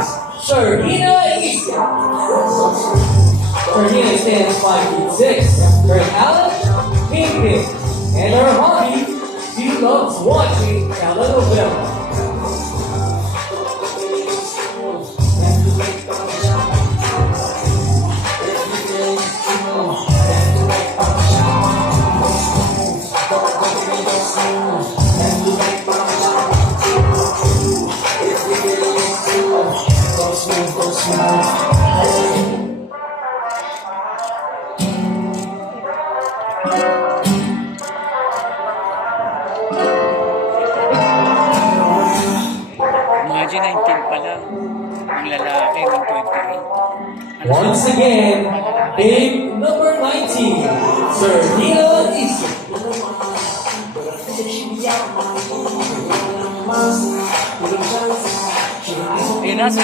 is Sharina Isa. Sharina stands 5'6". Her talent, painting, and her hobby, she loves watching telenovela. Imagine 19 pa lang, ang lalaki ng 28. Once again, babe number 19, Sharina Isa. Eh, nasa